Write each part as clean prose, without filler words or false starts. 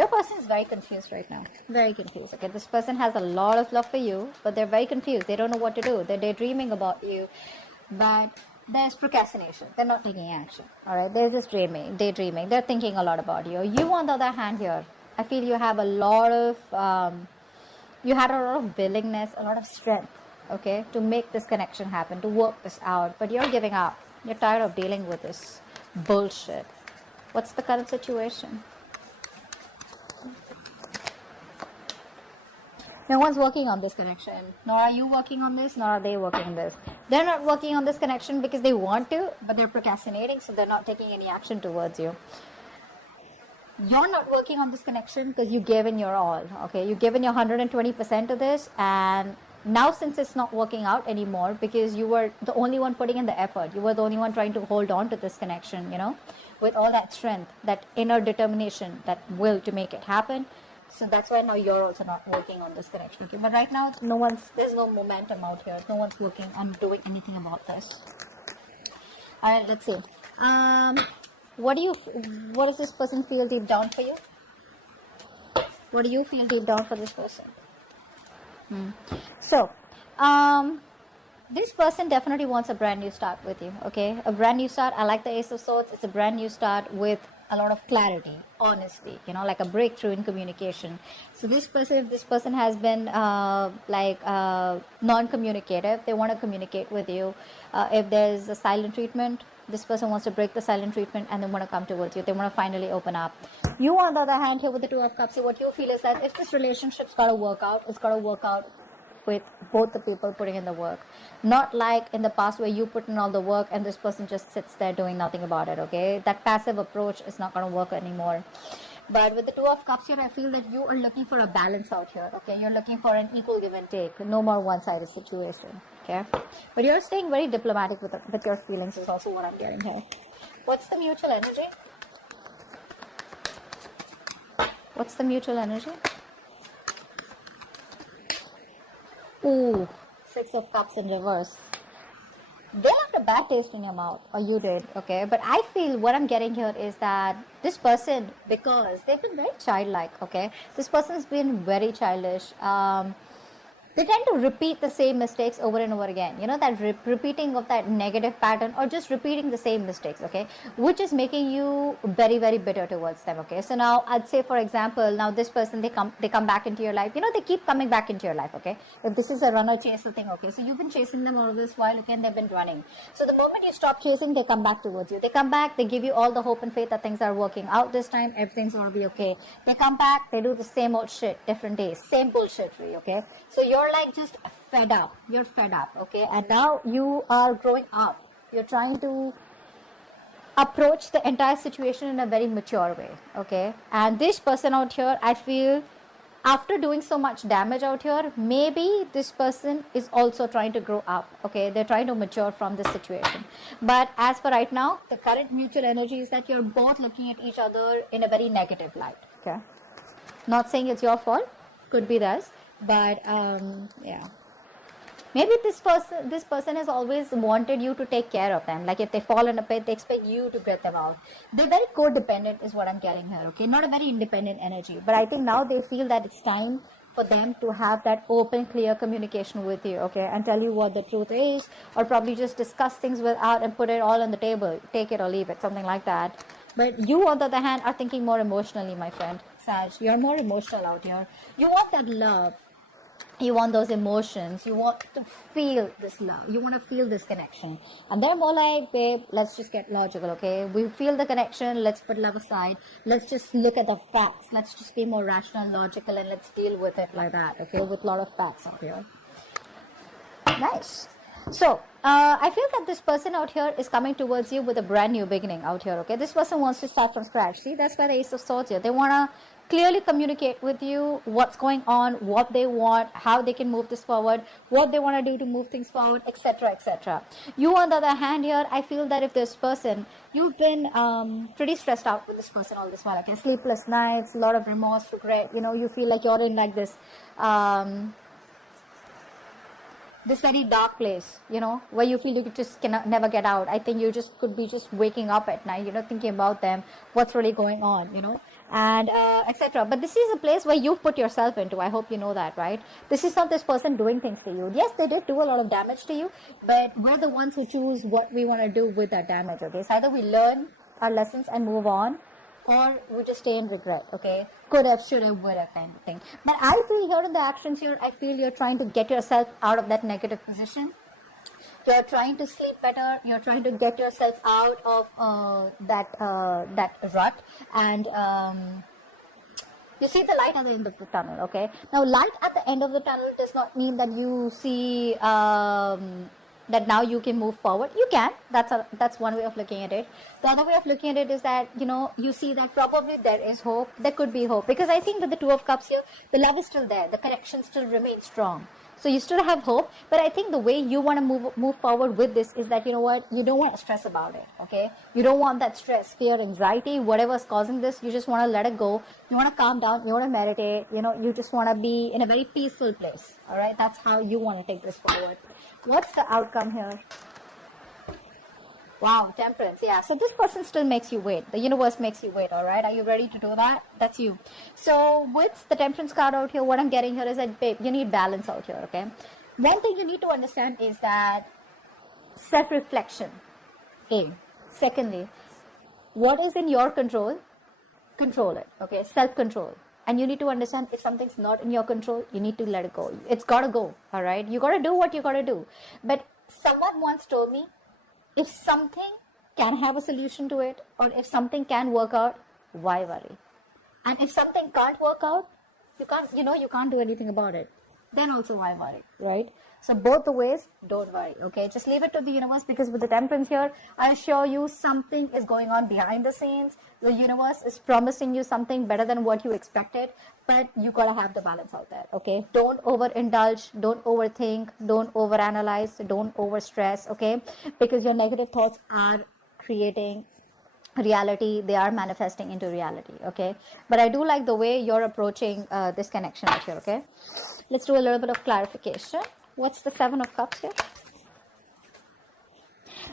Your person is very confused right now. Very confused. Okay, this person has a lot of love for you, but they're very confused. They don't know what to do. They're daydreaming about you, but there's procrastination. They're not taking action. All right, they're just daydreaming. They're thinking a lot about you. You, on the other hand, here, I feel you have a lot of, you had a lot of willingness, a lot of strength, okay, to make this connection happen, to work this out, but you're giving up. You're tired of dealing with this bullshit. What's the current situation? No one's working on this connection. Nor are you working on this, nor are they working on this. They're not working on this connection because they want to, but they're procrastinating, so they're not taking any action towards you. You're not working on this connection because you've given your all, okay? You've given your 120% to this, and now since it's not working out anymore because you were the only one putting in the effort, you were the only one trying to hold on to this connection, you know, with all that strength, that inner determination, that will to make it happen. So that's why now you're also not working on this connection, okay? But right now, there's no momentum out here. No one's working on doing anything about this. All right, let's see. What does this person feel deep down for you? What do you feel deep down for this person? So, this person definitely wants a brand new start with you, okay? A brand new start. I like the Ace of Swords. It's a brand new start with a lot of clarity, honesty, you know, like a breakthrough in communication. So this person has been non-communicative. They want to communicate with you. If there's a silent treatment, this person wants to break the silent treatment and they want to come towards you. They want to finally open up. You, on the other hand, here with the Two of Cups, what you feel is that if this relationship's got to work out, it's got to work out with both the people putting in the work. Not like in the past where you put in all the work and this person just sits there doing nothing about it, okay? That passive approach is not going to work anymore. But with the Two of Cups here, I feel that you are looking for a balance out here, okay? You're looking for an equal give and take, no more one-sided situation, okay? But you're staying very diplomatic with your feelings is also what I'm getting here. What's the mutual energy? What's the mutual energy? Ooh, Six of Cups in reverse. They left a bad taste in your mouth, or you did, okay? But I feel what I'm getting here is that this person, because they've been very childlike, okay? This person's been very childish. They tend to repeat the same mistakes over and over again. You know, that repeating of that negative pattern, or just repeating the same mistakes, okay? Which is making you very, very bitter towards them, okay? So now, I'd say, for example, now this person, they come back into your life. You know, they keep coming back into your life, okay? If this is a runner-chaser thing, okay? So you've been chasing them all this while, okay? And they've been running. So the moment you stop chasing, they come back towards you. They come back, they give you all the hope and faith that things are working out this time. Everything's going to be okay. They come back, they do the same old shit, different days. Same bullshitry, okay? So you're like just fed up. You're fed up, okay? And now you are growing up. You're trying to approach the entire situation in a very mature way, okay? And this person out here, I feel, after doing so much damage out here, maybe this person is also trying to grow up, okay? They're trying to mature from this situation. But as for right now, the current mutual energy is that you're both looking at each other in a very negative light, okay? Not saying it's your fault. Could be theirs. But yeah, maybe this person has always wanted you to take care of them. Like if they fall in a pit, they expect you to get them out. They're very codependent is what I'm getting here, okay? Not a very independent energy. But I think now they feel that it's time for them to have that open, clear communication with you, okay? And tell you what the truth is, or probably just discuss things without and put it all on the table. Take it or leave it, something like that. But you, on the other hand, are thinking more emotionally, my friend. Sag, you're more emotional out here. You want that love. You want those emotions. You want to feel this love. You want to feel this connection. And they're more like, babe, let's just get logical, okay? We feel the connection. Let's put love aside. Let's just look at the facts. Let's just be more rational, logical, and let's deal with it like that, okay? With a lot of facts out here. Nice. So, I feel that this person out here is coming towards you with a brand new beginning out here, okay? This person wants to start from scratch. See, that's why the Ace of Swords here. They want to clearly communicate with you what's going on, what they want, how they can move this forward, what they want to do to move things forward, etc., etc. You, on the other hand here, I feel that if this person, you've been pretty stressed out with this person all this while, okay? Sleepless nights, a lot of remorse, regret, you know, you feel like you're in like this this very dark place, where you feel you just cannot never get out. I think you just could be just waking up at night, thinking about them, what's really going on, and etc. But this is a place where you put yourself into. I hope you know that, right? This is not this person doing things to you. Yes, they did do a lot of damage to you, but we're the ones who choose what we want to do with that damage. Okay, so either we learn our lessons and move on, or we just stay in regret. Okay, could have, should have, would have, kind of thing. But I feel here in the actions here, I feel you're trying to get yourself out of that negative position. You're trying to sleep better. You're trying to get yourself out of that rut, and you see the light at the end of the tunnel. Okay, now light at the end of the tunnel does not mean that you see that now you can move forward. You can. That's one way of looking at it. The other way of looking at it is that, you see that probably there is hope. There could be hope, because I think that the Two of Cups here, the love is still there. The connection still remains strong. So you still have hope, but I think the way you want to move forward with this is that, you don't want to stress about it, okay? You don't want that stress, fear, anxiety, whatever's causing this, you just want to let it go. You want to calm down, you want to meditate, you just want to be in a very peaceful place, all right? That's how you want to take this forward. What's the outcome here? Wow, Temperance. Yeah, so this person still makes you wait. The universe makes you wait, all right? Are you ready to do that? That's you. So with the Temperance card out here, what I'm getting here is that, babe, you need balance out here, okay? One thing you need to understand is that self-reflection, A. Secondly, what is in your control, control it, okay? Self-control. And you need to understand if something's not in your control, you need to let it go. It's got to go, all right? You got to do what you got to do. But someone once told me, if something can have a solution to it, or if something can work out, why worry? And if something can't work out, you can't do anything about it. Then also why worry, right? So both the ways, don't worry, okay? Just leave it to the universe, because with the Temperance here, I assure you something is going on behind the scenes. The universe is promising you something better than what you expected, but you gotta have the balance out there, okay? Don't overindulge, don't overthink, don't overanalyze, don't overstress, okay? Because your negative thoughts are creating reality, they are manifesting into reality, okay? But I do like the way you're approaching this connection out here, okay? Let's do a little bit of clarification. What's the Seven of Cups here?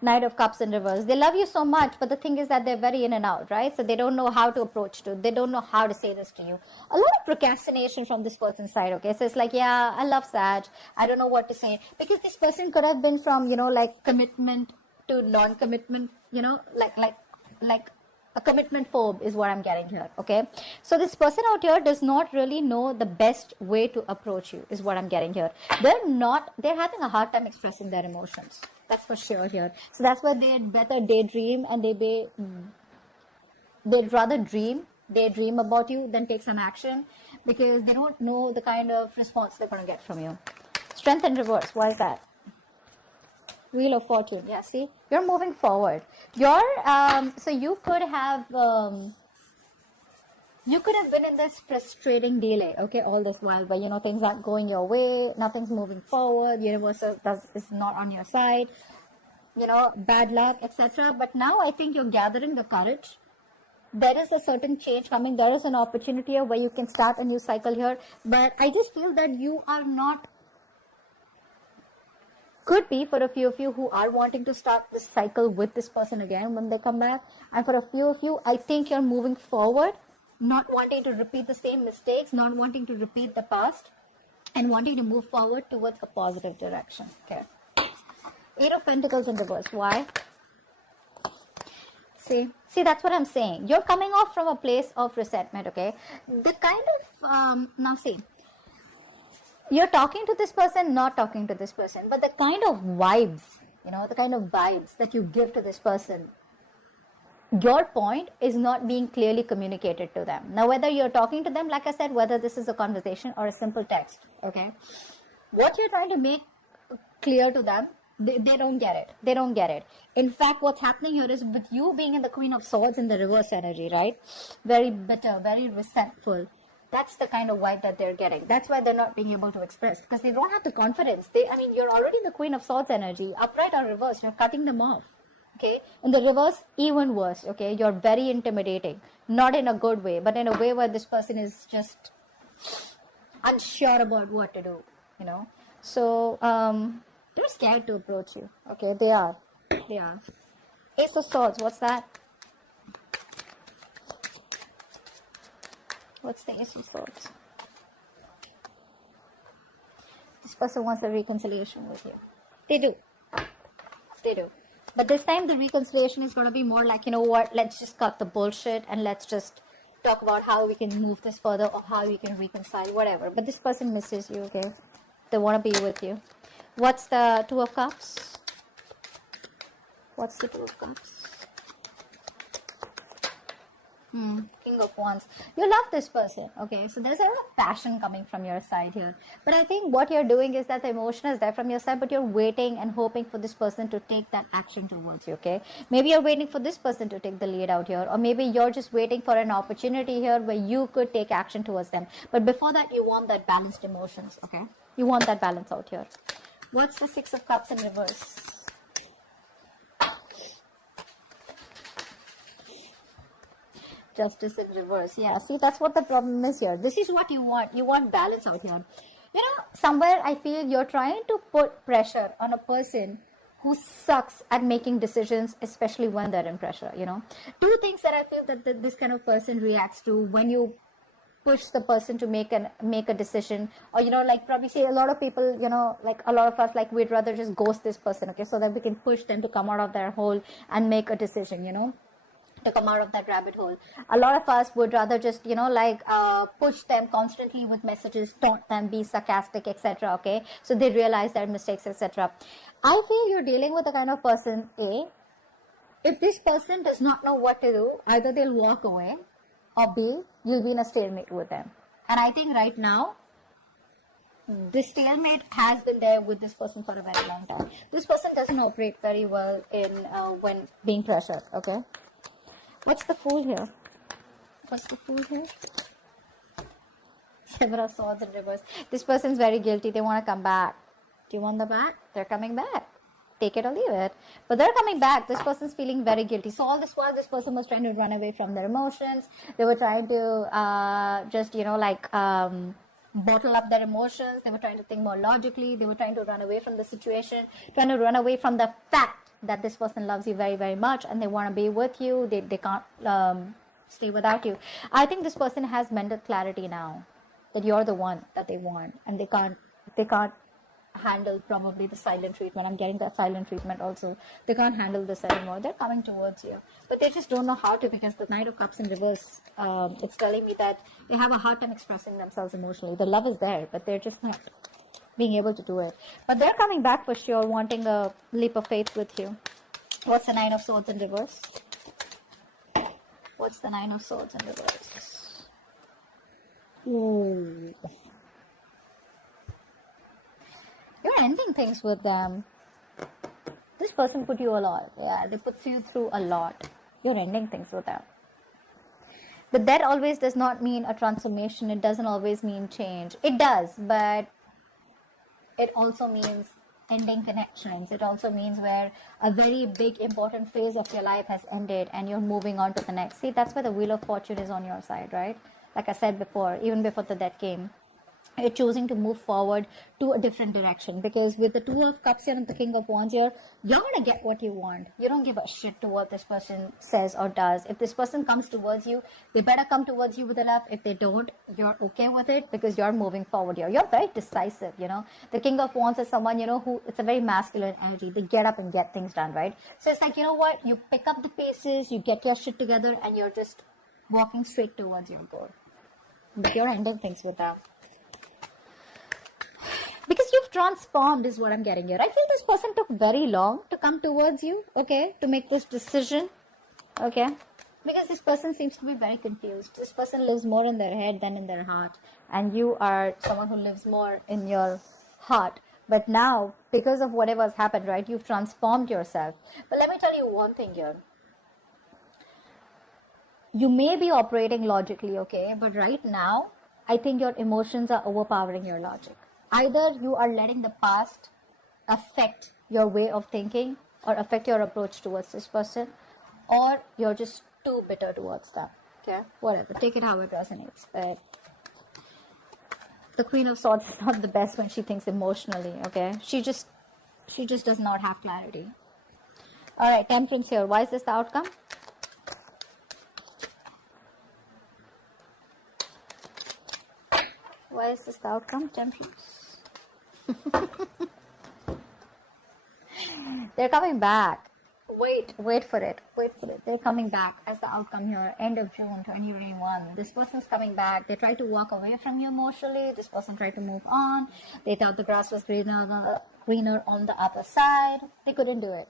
Knight of Cups in reverse. They love you so much, but the thing is that they're very in and out, right? So they don't know how to approach to. They don't know how to say this to you. A lot of procrastination from this person's side, okay? So it's like, yeah, I love Sag. I don't know what to say. Because this person could have been from, like commitment to non-commitment, like a commitment phobe is what I'm getting here, okay? So this person out here does not really know the best way to approach you is what I'm getting here. They're having a hard time expressing their emotions. That's for sure here. So that's why they'd better daydream, and they'd rather daydream about you than take some action, because they don't know the kind of response they're going to get from you. Strength in reverse. Why is that? Wheel of Fortune. Yeah, see, you're moving forward. So you could have been in this frustrating delay, okay, all this while, but things aren't going your way, nothing's moving forward, universe is not on your side, bad luck, etc. But now I think you're gathering the courage. There is a certain change coming. There is an opportunity here where you can start a new cycle here. But I just feel that you are not. Could be for a few of you who are wanting to start this cycle with this person again when they come back. And for a few of you, I think you're moving forward, not wanting to repeat the same mistakes, not wanting to repeat the past, and wanting to move forward towards a positive direction. Okay. Eight of Pentacles in reverse. Why? See, that's what I'm saying. You're coming off from a place of resentment, okay? The kind of, now see, you're talking to this person, not talking to this person, but the kind of vibes, the kind of vibes that you give to this person, your point is not being clearly communicated to them. Now, whether you're talking to them, like I said, whether this is a conversation or a simple text, okay? What you're trying to make clear to them, they don't get it. They don't get it. In fact, what's happening here is with you being in the Queen of Swords in the reverse energy, right? Very bitter, very resentful. That's the kind of vibe that they're getting. That's why they're not being able to express, because they don't have the confidence. You're already in the Queen of Swords energy, upright or reverse. You're cutting them off, okay? In the reverse, even worse, okay? You're very intimidating, not in a good way, but in a way where this person is just unsure about what to do, So they're scared to approach you. Okay, they are. They are. Ace of Swords, what's that? What's the Ace of Swords? This person wants a reconciliation with you. They do. They do. But this time the reconciliation is going to be more like, you know what, let's just cut the bullshit and let's just talk about how we can move this further or how we can reconcile, whatever. But this person misses you, okay? They want to be with you. What's the Two of Cups? What's the Two of Cups? King of Wands. You love this person, okay? So there's a lot of passion coming from your side here. But I think what you're doing is that the emotion is there from your side, but you're waiting and hoping for this person to take that action towards you, okay? Maybe you're waiting for this person to take the lead out here, or maybe you're just waiting for an opportunity here where you could take action towards them. But before that, you want that balanced emotions, okay? You want that balance out here. What's the Six of Cups in reverse? Justice in reverse. Yeah, see, that's what the problem is here. This is what you want. You want balance out here. You know, somewhere I feel you're trying to put pressure on a person who sucks at making decisions, especially when they're in pressure, you know. Two things that I feel that this kind of person reacts to when you push the person to make a decision, or, you know, like probably say a lot of people, you know, like a lot of us, like we'd rather just ghost this person, okay, so that we can push them to come out of their hole and make a decision, you know, to come out of that rabbit hole. A lot of us would rather just, you know, like push them constantly with messages, taunt them, be sarcastic, etc. Okay, so they realize their mistakes, etc. I feel you're dealing with the kind of person, A, if this person does not know what to do, either they'll walk away, or B, you'll be in a stalemate with them. And I think right now, this stalemate has been there with this person for a very long time. This person doesn't operate very well in when being pressured, okay? What's the Fool here? What's the Fool here? Seven of Swords in reverse. This person's very guilty. They want to come back. Do you want them back? They're coming back. Take it or leave it. But they're coming back. This person's feeling very guilty. So all this while, this person was trying to run away from their emotions. They were trying to just, you know, like bottle up their emotions. They were trying to think more logically. They were trying to run away from the situation, trying to run away from the fact that this person loves you very, very much and they want to be with you. They can't stay without you. I think this person has mental clarity now that you're the one that they want, and they can't handle probably the silent treatment. I'm getting that silent treatment also. They can't handle this anymore. They're coming towards you, but they just don't know how to, because the Knight of Cups in reverse, it's telling me that they have a hard time expressing themselves emotionally. The love is there, but they're just not being able to do it. But they're coming back for sure, wanting a leap of faith with you. What's the Nine of Swords in reverse? What's the Nine of Swords in reverse? Ooh. You're ending things with them. This person put you a lot. Yeah, they put you through a lot. You're ending things with them. But that always does not mean a transformation. It doesn't always mean change. It does, but it also means ending connections. It also means where a very big important phase of your life has ended and you're moving on to the next. See, that's why the Wheel of Fortune is on your side, right? Like I said before, even before the death came, you're choosing to move forward to a different direction, because with the Two of Cups here and the King of Wands here, you're going to get what you want. You don't give a shit to what this person says or does. If this person comes towards you, they better come towards you with a love. If they don't, you're okay with it, because you're moving forward here. You're very decisive, you know. The King of Wands is someone, you know, who, it's a very masculine energy. They get up and get things done, right? So it's like, you know what, you pick up the paces, you get your shit together, and you're just walking straight towards your goal. But you're ending things with them. Because you've transformed is what I'm getting here. I feel this person took very long to come towards you, okay, to make this decision, okay, because this person seems to be very confused. This person lives more in their head than in their heart, and you are someone who lives more in your heart. But now, because of whatever has happened, right, you've transformed yourself. But let me tell you one thing here. You may be operating logically, okay, but right now, I think your emotions are overpowering your logic. Either you are letting the past affect your way of thinking or affect your approach towards this person, or you're just too bitter towards them. Okay, whatever. Take it how it resonates. But the Queen of Swords is not the best when she thinks emotionally, okay? She just does not have clarity. All right, Temperance here. Why is this the outcome? Why is this the outcome, Temperance? They're coming back. Wait for it. They're coming back as the outcome here. End of June 2021. This person's coming back. They tried to walk away from you emotionally. This person tried to move on. They thought the grass was greener on the other side. They couldn't do it.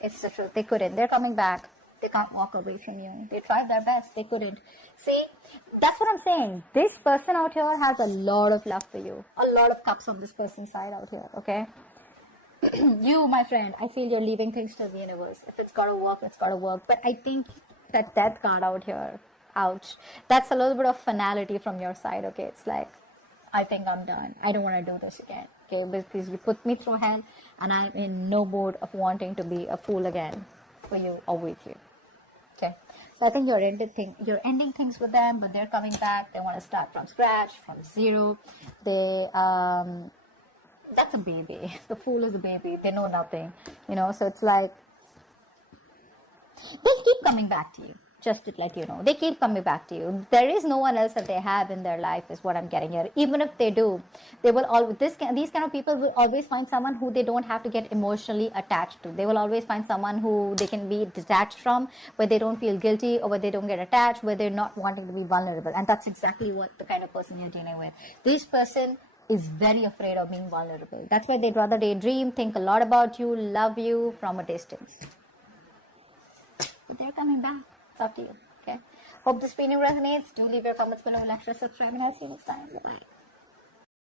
It's the truth. They couldn't. They're coming back. They can't walk away from you. They tried their best. They couldn't. See, that's what I'm saying. This person out here has a lot of love for you. A lot of cups on this person's side out here, okay? You, my friend, I feel you're leaving things to the universe. If it's gotta work, it's gotta work. But I think that death card out here, ouch, that's a little bit of finality from your side, okay? It's like, I think I'm done. I don't want to do this again, okay? Because you put me through hell, and I'm in no mood of wanting to be a fool again for you or with you, okay? So I think you're ending things with them, but they're coming back. They want to start from scratch, from zero. That's a baby. The Fool is a baby. They know nothing, so it's like, they'll keep coming back to you, just to let you know. They keep coming back to you. There is no one else that they have in their life, is what I'm getting here. Even if they do, they will always, these kind of people will always find someone who they don't have to get emotionally attached to. They will always find someone who they can be detached from, where they don't feel guilty, or where they don't get attached, where they're not wanting to be vulnerable. And that's exactly what the kind of person you're dealing with. This person is very afraid of being vulnerable. That's why they'd rather daydream, think a lot about you, love you from a distance. But they're coming back. It's up to you. Okay. Hope this reading resonates. Do leave your comments below, like, share, subscribe, and I'll see you next time. Bye-bye.